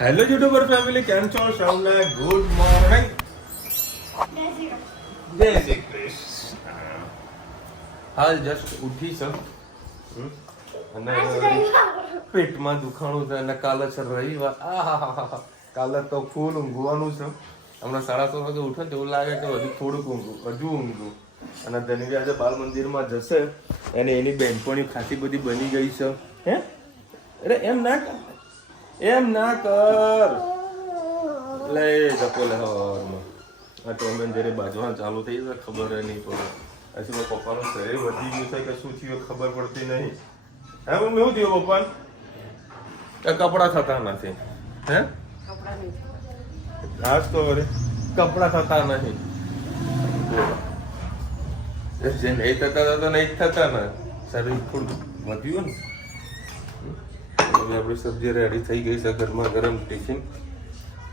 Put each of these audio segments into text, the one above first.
Hello YouTuber family, કેમ છો? સૌને ગુડ મોર્નિંગ. જય શ્રી કૃષ્ણ. હાલ જસ્ટ ઉઠી છે અને પેટમાં દુખાણું છે અને કાલે છે રવિવાર. આહાહાહા, કાલે તો ફૂલ ઊંઘવાનું છે. હમણાં 6:30 વાગે ઉઠે તો એવું લાગે કે હજુ થોડુંક ઊંઘું, હજુ ઊંઘું. અને ધનવી આજે બાલ મંદિરમાં જશે અને એની બેનપણી ખાસી બધી બની ગઈ છે. હે અરે એમ ના કર, એમ ના કર. લે જતો લે હવારમાં આ ટોમ એન્ડ જેરી બાજવાનું ચાલુ થઈ જશે, ખબર નહીં પડે. હજી મારા પપ્પાનું શરીર વધી ગયું છે કે શું થયું ખબર પડતી નહીં. હે મમ્મી, શું થયું પપ્પા? કપડાં થતા નથી. હે આજ તો વળી કપડાં થતા નહીં. જે નહીં થતા તો નહીં જ થતા ને. શરીર થોડું વધ્યું ને. હવે આપણી સબ્જી રેડી થઈ ગઈ છે, ગરમા ગરમ ટિફિન.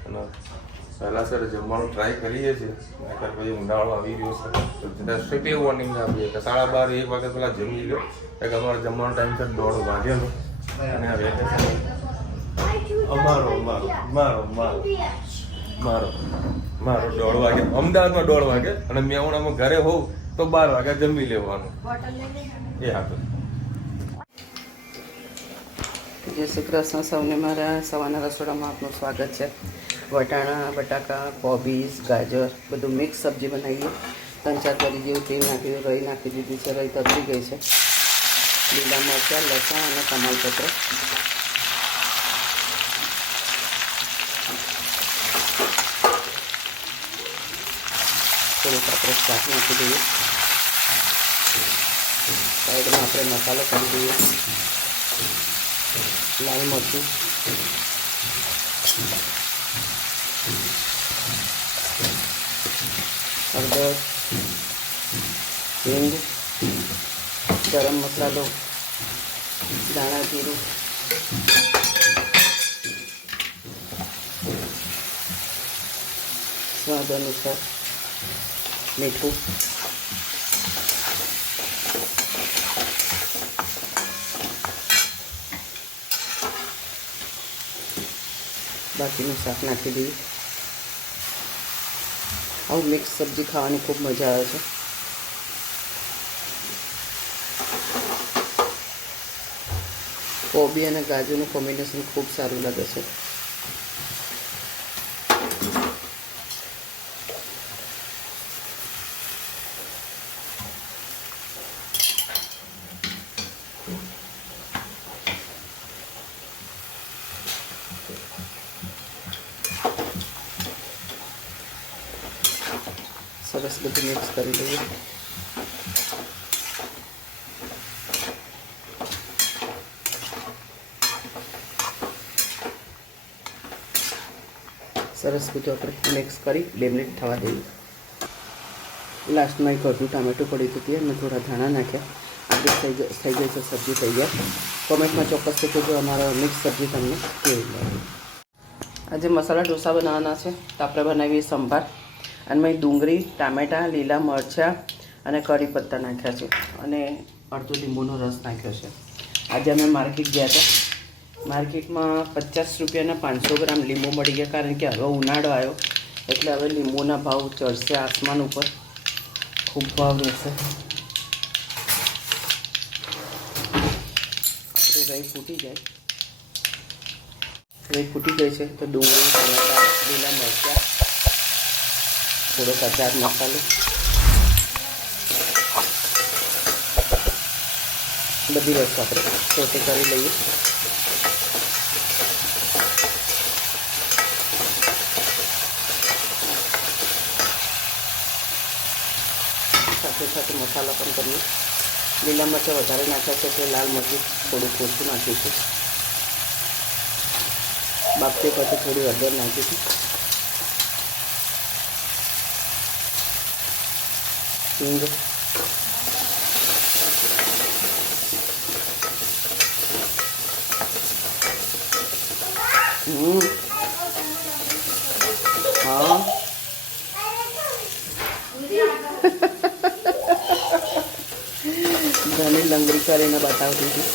અને પહેલા સર જમવાનું ટ્રાય કરીએ છીએ, નહીંતર પછી ઉનાળો આવી ગયો છે તો સ્ટ્રિક્ટલી વોર્નિંગ આપીએ કે 12:30 1 વાગે પહેલાં જમી લો. એક અમારો જમવાનો ટાઈમ છે 1:30 વાગ્યાનો. અને આ વેકેશન અમારો મારો મારો મારો મારો મારો 1:30 વાગે, અમદાવાદમાં 1:30 વાગે, અને મેવણામાં ઘરે હોઉં તો 12 વાગે જમી લેવાનું. એ હા. જય શ્રી કૃષ્ણ સૌને. મારા સવારના રસોડામાં આપનું સ્વાગત છે. વટાણા, બટાકા, કોબીજ, ગાજર બધું મિક્સ સબ્જી બનાવીએ. 3-4 કરી જેવું તેલ નાખ્યું, રઈ નાખી દીધી છે, રઈ તપી ગઈ છે. લીલા મરચાં, લસણ અને તમાલપત્ર. થોડુંક આપણે શાક નાખી દઈએ. સાઈડમાં આપણે મસાલો કરી દઈએ. લાલ મરચું, હળદર, હિંગ, ગરમ મસાલો, ધાણા જીરું, સ્વાદ અનુસાર મીઠું. બાકીનું શાક નાખી દઈએ. આવું મિક્સ સબ્જી ખાવાની ખૂબ મજા આવે છે. કોબી અને ગાજરનું કોમ્બિનેશન ખૂબ સારું લાગે છે. સરસ બધું મિક્સ કરી લઈએ. સરસ બધું આપણે મિક્સ કરી 2 મિનિટ થવા દઈએ. લાસ્ટમાં એક અડધું ટામેટું પડી હતી અને થોડા ધાણા નાખ્યા. આપણી થઈ ગઈ છે સબ્જી તૈયાર. કોમેન્ટમાં ચોક્કસ કહેજો અમારા મિક્સ સબ્જી તમને કેવી લાગે. આજે મસાલા ઢોસા બનાવવાના છે તો આપણે બનાવીએ સંભાર. અને મેં ડુંગળી, ટામેટાં, લીલા મરચાં અને કરી પત્તા નાખ્યા છે અને અડધો લીંબુનો રસ નાખ્યો છે. આજે અમે માર્કેટ ગયા હતા. માર્કેટમાં 50 રૂપિયાના 500 ગ્રામ લીંબુ મળી ગયા, કારણ કે હવે ઉનાળો આવ્યો એટલે હવે લીંબુના ભાવ ચડશે આસમાન ઉપર, ખૂબ ભાવ રહેશે. આપણે રઈ ફૂટી જાય, રઈ ફૂટી ગઈ છે તો ડુંગળી, ટામેટાં, લીલા મરચાં, થોડો અચાર મસાલો, બધી વસ્તુ આપણે સોતે કરી લઈએ. સાથે સાથે મસાલા પણ કરીએ. લીલા મરચાં વધારે નાખ્યા છે એટલે લાલ મરચું થોડુંક ઓછું નાખ્યું છે. બાફતે પછી થોડી હળદર નાખીશું. હિંગ, હા ઘણી લંગડી કરીને બતાવતી હતી.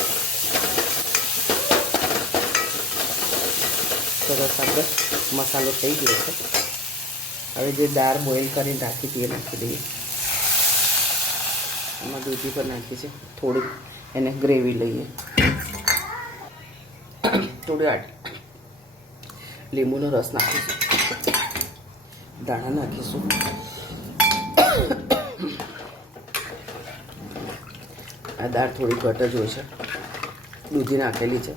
સરસ આપણે મસાલો થઈ ગયો છે. હવે જે દાળ બોઇલ કરીને રાખી હતી એ નાખી દઈએ. એમાં દૂધી પર નાખી છે, થોડીક એને ગ્રેવી લઈએ, થોડી લીંબુનો રસ નાખીશું, દાણા નાખીશું, આ દાળ થોડી ઘટ જ હોય છે, દૂધી નાખેલી છે.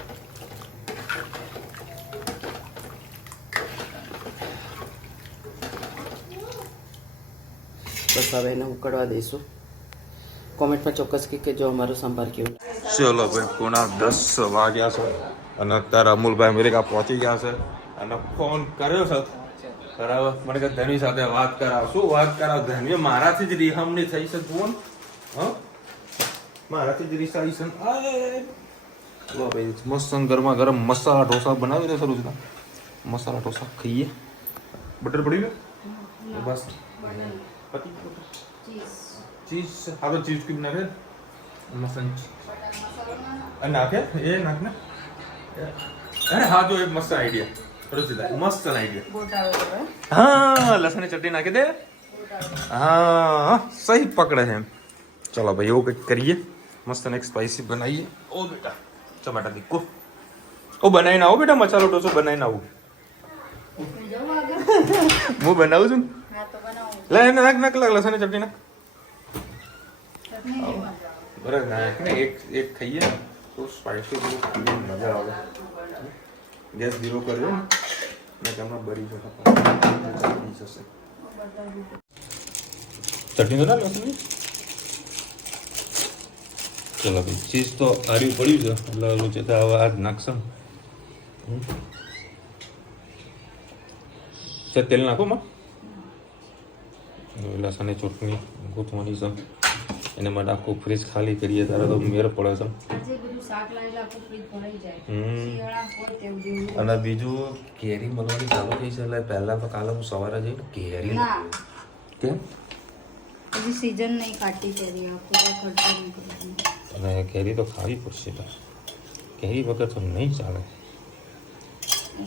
બસ હવે એને ઉકળવા દઈશું. કોમેન્ટમાં ચોક્કસ કે જો અમારો સંભાર કેવું. ચલો ભાઈ, પૂણા 10 વાગ્યા છે અને અત્યારે અમૂલભાઈ અમેરિકા પહોંચી ગયા છે અને ફોન કર્યો છે. બરાબર, મને કે ધની સાથે વાત કરાવ. શું વાત કરાવ ધની? મારાથી જ રિહામણી થઈ છે. જુઓ ને, હા, મારાથી જ રિસાઈ છે. લો ભાઈ, મસ્ત ગરમા ગરમ મસાલા ઢોસા બનાવી દે. સરું મસાલા ઢોસા ખાઈએ. બટર પડી ગયું બસ. ચીઝ આપણે ચીઝ ક્યુબ નાખે મસન નાખે એ નાખ ને. અરે હા, જો એક મસ્ત આઈડિયા, મસ્ત આઈડિયા. હા, લસણની ચટણી નાખી દે. હા, સહી પકડે છે. ચલો ભાઈ, એવું કંઈક કરીએ. મસ્ત એક સ્પાઈસી બનાવીએ. ઓ બેટા, ટમાટા તીખું ઓ બનાવીને આવો બેટા. મસાલો ઢોસો બનાવીને આવું. હું બનાવું છું. લે નાખ નાખ લસણની ચટણી નાખ. બરાબર નાખ ને. એક ખાઈએ તો સ્પાઈસી થોડું મજા આવે. ગેસ ધીરો કર્યો ને તમને બરી જશે. ચટણી તો ના લસણની. ચલો ભાઈ, ચીઝ તો હારી પડ્યું છે એટલે રૂચે તો હવે આજ નાખશું. તેલ નાખો માં. લસણની ચટણી ગોઠવાની છે, એને માટે આખું ફ્રીજ ખાલી કરીએ ત્યારે તો મેર પડે છે. અને બીજું કેરી મળવાની ચાલુ થઈ છે એટલે પહેલા તો કાલે હું સવારે જઈને કેરી કેમ સીઝન નહીં કાઢી કેરી અને કેરી તો ખાવી પડશે. કેરી વગર તો નહીં ચાલે.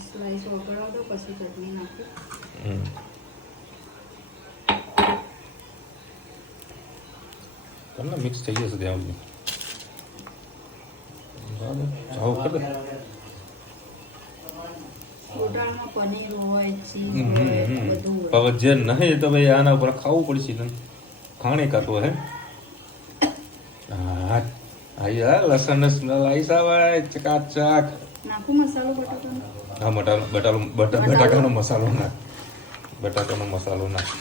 સ્લાઈસ વગડાવ દો, પછી ચટણી નાખી. તમને મિક્સ થઈ જશે ત્યાં સુધી. પનીર હોય, ચીઝ હોય, બધું હોય. હવે જે નહીં તો ભાઈ આના ઉપર ખાવું પડશે. તને ખાણી કાઢવો હે. હા યાર, લસણ ને સ્મેલ આવી આવે ચકાચક. નાખું મસાલો બટાકાનો. હા, બટાકાનો મસાલો નાખ. બટાકાનો મસાલો નાખ.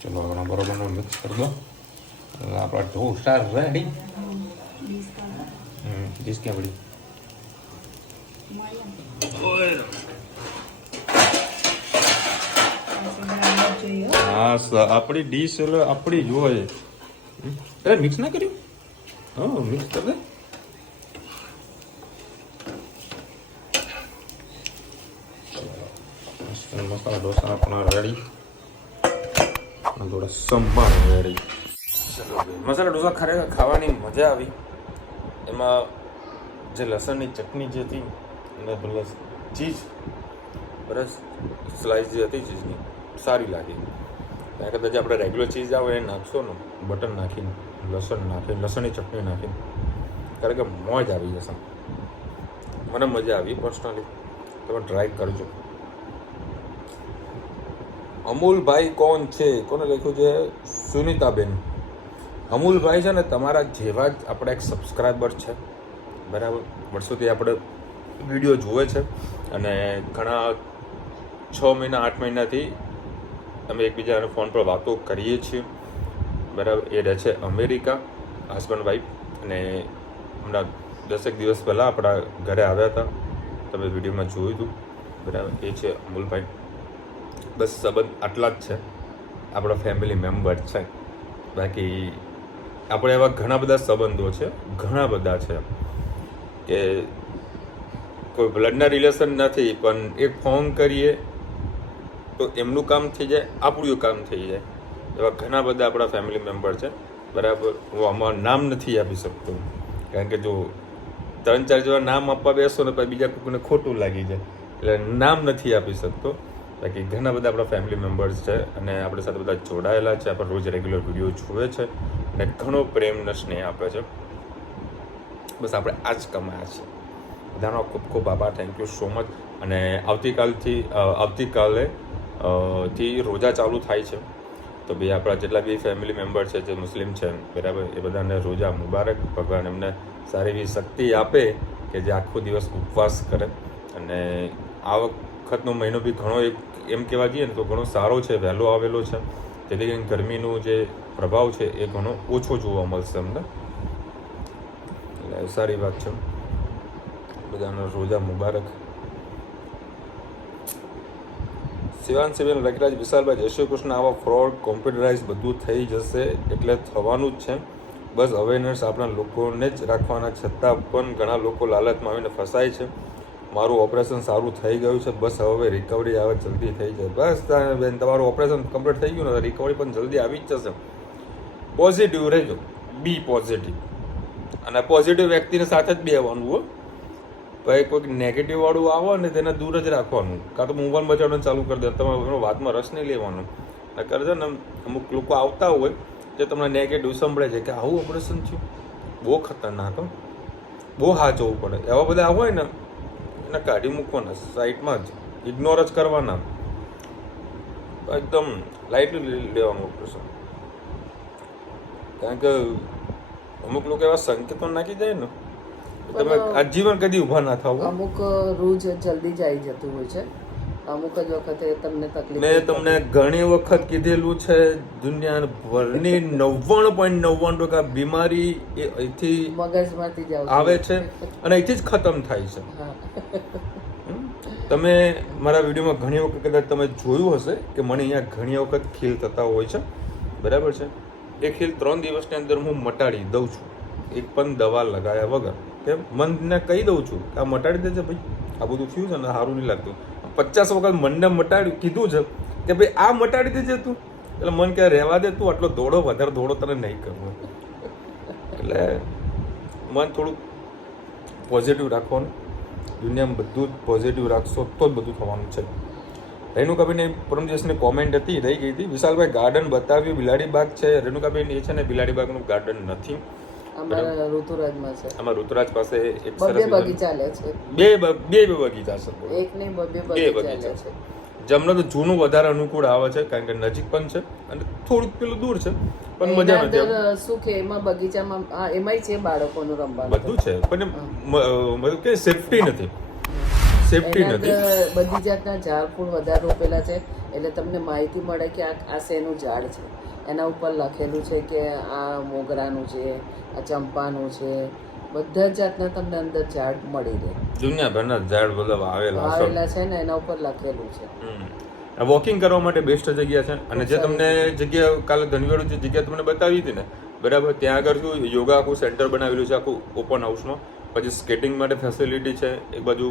ચલો હવે બરોબર મિક્સ કરી દો. આપણા ઢોસા રેડી. ડીશ ક્યાં પડી? હા, આપણી ડીશ એટલે આપણી જ હોય. અરે મિક્સ ના કર્યું? હા, મિક્સ કરી દે. મસાલા ઢોસા આપણા રેડી. થોડા સંભાર રેડી. મસાલા ઢોસા ખરેખર ખાવાની મજા આવી. એમાં જે લસણની ચટણી જે હતી અને પ્લસ ચીઝ, બસ સ્લાઇસ જે હતી ચીઝની સારી લાગી. કારણ કે જે આપણે રેગ્યુલર ચીઝ આવે એ નાખશો ને, બટર નાખીને, લસણ નાખીને, લસણની ચટણી નાખીને, કારણ કે મોજ આવી જશે. મને મજા આવી પર્સનલી. તમે ટ્રાય કરજો. અમૂલભાઈ કોણ છે? કોને લખ્યું છે? સુનિતાબેન. અમૂલભાઈ છે ને તમારા જેવા જ આપણા એક સબસ્ક્રાઈબર છે. બરાબર, વર્ષોથી આપણે વિડીયો જુએ છે અને ઘણા 6 મહિના 8 મહિનાથી અમે એકબીજાને ફોન પર વાતો કરીએ છીએ. બરાબર, એ રહે છે અમેરિકા, હસબન્ડ વાઈફ. અને હમણાં 10 દિવસ પહેલાં આપણા ઘરે આવ્યા હતા. તમે વિડીયોમાં જોયું હતું. બરાબર, એ છે અમૂલભાઈ. બસ સંબંધ આટલા જ છે, આપણા ફેમિલી મેમ્બર છે. બાકી આપણે એવા ઘણા બધા સંબંધો છે, ઘણા બધા છે કે કોઈ બ્લડના રિલેશન નથી, પણ એક ફોન કરીએ તો એમનું કામ થઈ જાય, આપણું કામ થઈ જાય. એવા ઘણા બધા આપણા ફેમિલી મેમ્બર છે. બરાબર. હું આમાં નામ નથી આપી શકતો, કારણ કે જો 3-4 જેવા નામ આપવા બેસો ને પછી બીજા કોઈને ખોટું લાગી જાય, એટલે નામ નથી આપી શકતો. બાકી ઘણા બધા આપણા ફેમિલી મેમ્બર્સ છે અને આપણી સાથે બધા જોડાયેલા છે, આપણે રોજ રેગ્યુલર વિડીયો જુએ છે અને ઘણો પ્રેમ ને સ્નેહ આપે છે. બસ આપણે આ જ કમાયા છે. બધાનો ખૂબ ખૂબ આભાર, થેન્ક યુ સો મચ. અને આવતીકાલે થી રોજા ચાલુ થાય છે, તો ભાઈ આપણા જેટલા બી ફેમિલી મેમ્બર છે જે મુસ્લિમ છે બરાબર, એ બધાને રોજા મુબારક. ભગવાન એમને સારી એવી શક્તિ આપે કે જે આખો દિવસ ઉપવાસ કરે. અને આ વખતનો મહિનો બી ઘણો એમ કહેવા જઈએ ને તો ઘણો સારો છે, વહેલો આવેલો છે, જેથી કરીને ગરમીનો જે પ્રભાવ છે એ ઘણો ઓછો જોવા મળશે અમને, એટલે સારી વાત છે. બધાનો રોજા મુબારક. શિવાન લખરાજ, વિશાલભાઈ, જય શ્રી કૃષ્ણ. આવા ફ્રોડ કોમ્પ્યુટરાઇઝ બધું થઈ જશે એટલે થવાનું જ છે. બસ અવેરનેસ આપણા લોકોને જ રાખવાના, છતાં પણ ઘણા લોકો લાલચમાં આવીને ફસાય છે. મારું ઓપરેશન સારું થઈ ગયું છે, બસ હવે રિકવરી આવે જલ્દી થઈ જાય. બસ બેન, તમારું ઓપરેશન કમ્પ્લીટ થઈ ગયું ને, રિકવરી પણ જલ્દી આવી જ જશે. પોઝિટિવ રહેજો, બી પોઝિટિવ. અને પોઝિટિવ વ્યક્તિને સાથે જ બે આવવાનું હોય. ભાઈ કોઈક નેગેટિવ વાળું આવો ને તેને દૂર જ રાખવાનું, કાં તો મોબાઈલ બચાવવાનું ચાલુ કરી દે. તમારે વાતમાં રસ નહીં લેવાનો. નકર છે ને અમુક લોકો આવતા હોય જે તમને નેગેટિવ સંભળે છે કે આવું ઓપરેશન થયું, બહુ ખતરનાક, બહુ હાચવવું પડે. એવા બધા હોય ને એને કાઢી મૂકવાના, સાઈડમાં જ ઇગ્નોર જ કરવાના, એકદમ લાઇટલી લેવાનું ઓપરેશન. કારણ કે અમુક લોકો એવા સંકેતો નાખી જાય ને તમે આજીવન કદી ઊભા ના થાવ. અમુક રૂજ જલ્દી જ આવી જતું હોય છે, અમુક જ વખતે તમને તકલીફ. મેં તમને ઘણી વખત કીધેલું છે, દુનિયાભરની 99.99% બીમારી એ અહીંથી મગજમાંથી જ આવે છે અને અહીંથી જ ખતમ થાય છે. તમે મારા વિડીયોમાં ઘણી વખત કદાચ તમે જોયું હશે કે મને અહીંયા ઘણી વખત ખીલ થતા હોય છે, બરાબર છે. એ ખીલ 3 દિવસની અંદર હું મટાડી દઉં છું, એક પણ દવા લગાવ્યા વગર. કેમ? મનને કહી દઉં છું કે આ મટાડી દેજે ભાઈ, આ બધું થયું છે ને સારું નહીં લાગતું. 50 વખત મનને મટાડ્યું, કીધું છે કે ભાઈ આ મટાડી દેજે તું, એટલે મન કે રહેવા દે, તું આટલો વધારે દોડો તને નહીં કરવો. એટલે મન થોડુંક પોઝિટિવ રાખવાનું. દુનિયામાં બધું જ પોઝિટિવ રાખશો તો જ બધું થવાનું છે. રેણુકાબેન પરમ દિવસની કોમેન્ટ હતી, રહી ગઈ હતી. વિશાલભાઈ ગાર્ડન બતાવ્યું, બિલાડી બાગ છે. રેણુકાબેન એ છે ને બિલાડી બાગનું ગાર્ડન નથી, અમારા ઋતુરાજમાં છે. અમારા ઋતુરાજ પાસે એક સરસ બગીચા લે છે, બે બગીચા છે, એક નહીં બે બગીચા છે. જમને તો જૂનું વધારે અનુકૂળ આવે છે, કારણ કે નજીક પણ છે અને થોડુંક પેલું દૂર છે, પણ મજા નથી આવતી. શું કે એમાં બગીચામાં એમાંય છે બાળકોનું રમવાનું બધું છે, પણ મતલબ કે સેફટી નથી. બધી જાતના ઝાડ ફૂલ વધારે રોપેલા છે, એટલે તમને માહિતી મળે કે આ શેનું ઝાડ છે. એના ઉપર લખેલું છે કે આ મોગરાનું છે, આ ચંપાનું છે, બધા જાતના તમને અંદર ઝાડ મળી રહે. દુનિયાભરના ઝાડ બધા આવેલા છે ને એના ઉપર લખેલું છે. વોકિંગ કરવા માટે બેસ્ટ જગ્યા છે. અને જે તમને જગ્યા કાલે ધનવેડું જે જગ્યા તમને બતાવી હતી ને બરાબર, ત્યાં આગળ શું યોગા આખું સેન્ટર બનાવેલું છે, આખું ઓપન હાઉસમાં. પછી સ્કેટિંગ માટે ફેસિલિટી છે, એક બાજુ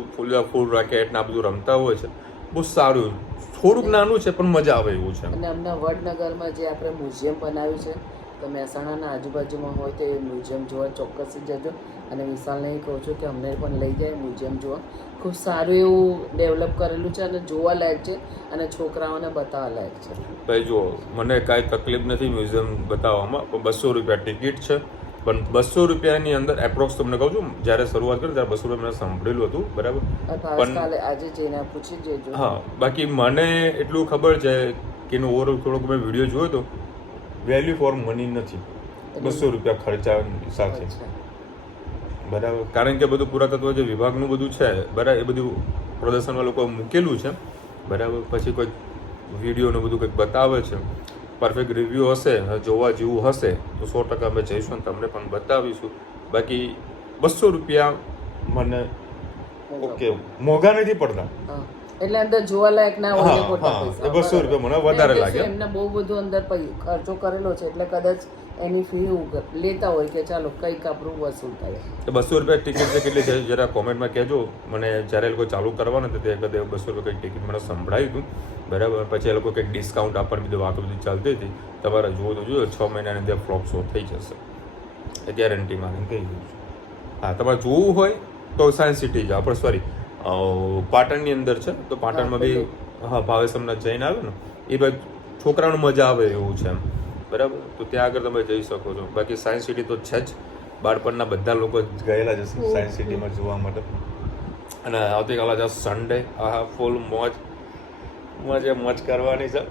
ફૂલ રાકેટ ને આ બધું રમતા હોય છે. બહુ સારું, થોડુંક નાનું છે પણ મજા આવે એવું છે. અને અમના વડનગરમાં જે આપણે મ્યુઝિયમ બનાવ્યું છે, તો મહેસાણાના આજુબાજુમાં હોય તો એ મ્યુઝિયમ જોવા ચોક્કસ જજો. અને વિશાલને એ કહું છું કે અમને પણ લઈ જાય મ્યુઝિયમ જોવા. ખૂબ સારું એવું ડેવલપ કરેલું છે અને જોવા લાયક છે અને છોકરાઓને બતાવવા લાયક છે. ભાઈ જુઓ, મને કાંઈ તકલીફ નથી મ્યુઝિયમ બતાવવામાં, પણ 200 રૂપિયા ટિકિટ છે. પણ 200 રૂપિયાની અંદર એપ્રોક્સ તમને કહું છું, જ્યારે શરૂઆત કરી ત્યારે 200 રૂપિયા મેં સાંભળેલું હતું બરાબર, પણ આજે જઈને પૂછી જજો. હા, બાકી મને એટલું ખબર છે કે એનો ઓવરઓલ થોડોક મેં વિડીયો જોયો હતો, વેલ્યુ ફોર મની નથી 200 રૂપિયા ખર્ચા સાથે, બરાબર. કારણ કે બધું પુરાતત્વ જે વિભાગનું બધું છે બરાબર, એ બધું પ્રદર્શનમાં લોકો મૂકેલું છે બરાબર. પછી કોઈ વિડીયોનું બધું કંઈક બતાવે છે, પરફેક્ટ રિવ્યૂ હશે, જોવા જેવું હશે તો 100% અમે જઈશું ને તમને પણ બતાવીશું. બાકી 200 રૂપિયા મને ઓકે મોંઘા નથી પડતા, એટલે અંદર જોવાલાયક ના હોય ને હા, ખોટા હા, પૈસા. 200 રૂપિયા મને વધારે એટલે લાગે. શું એમને બહુ બધું અંદર ખર્ચો કરેલો છે એટલે કદાચ એની ફી લેતા હોય કે ચાલો કંઈક આપણું વસૂલ થાય. તો 200 રૂપિયા ટિકિટ છે કેટલી છે જરા કોમેન્ટમાં કહેજો. મને જ્યારે એ લોકો ચાલુ કરવાના હતા તે વખતે 200 રૂપિયા કંઈક ટિકિટ મને સંભળાયું હતું, બરાબર. પછી એ લોકો કંઈક ડિસ્કાઉન્ટ આપવાની બધી વાતો બધી ચાલતી હતી. તમારે જોવો તો જોયો 6 મહિનાની અંદર ફ્લોપ શો થઈ જશે એ ગેરંટી મારીને કહી દઉં છું. હા, તમારે જોવું હોય તો સાયન્સ સિટી જાઓ, પણ સોરી પાટણની અંદર છે તો પાટણમાં બી હા ભાવેશ હમણાં જઈને આવ્યો ને એ બાજુ છોકરાનું મજા આવે એવું છે એમ, બરાબર. તો ત્યાં આગળ તમે જઈ શકો છો. બાકી સાયન્સ સિટી તો છે જ, બાળપણના બધા લોકો ગયેલા જશે સાયન્સ સિટીમાં જોવા માટે. અને આવતીકાલે છે સન્ડે, આ ફૂલ મોજ કરવાની છે.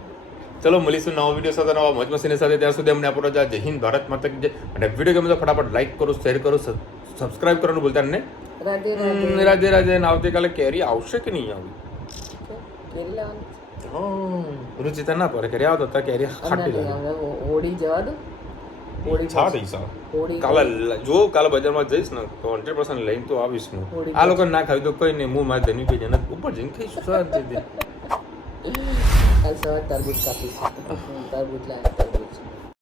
ચલો મળીશું નવા વિડીયો સાથે, નવા મોજ મસ્તીની સાથે. ત્યાં સુધી અમને આપણો જય હિન્દ, ભારત માતા કી જય. અને વિડીયો ગમે તો ફટાફટ લાઈક કરો, શેર કરો, સબસ્ક્રાઇબ કરવાનું ભૂલતા નહીં. રાધે રાધે. રાધે રાધે. અને આવતીકાલે કેરી આવશે કે નહીં આવી? કેરી લાવવાની રુચિતા ના પડે કેરી આવતો કેરી ખાટી છે. લાગે. હોળી જવા દો. હોળી છા થઈ સા હોળી કાલે બજારમાં જઈશ ને તો 100% લઈને તો આવીશ હું. હોળી આ લોકો ના ખાવી તો કઈ નહીં, હું મારે ધની જઈને ઉપર જઈને ખાઈશું શાંતિથી. કાલ સવાર તરબૂચ કાપીશું. તરબૂચ લાવ્યા તરબૂચ.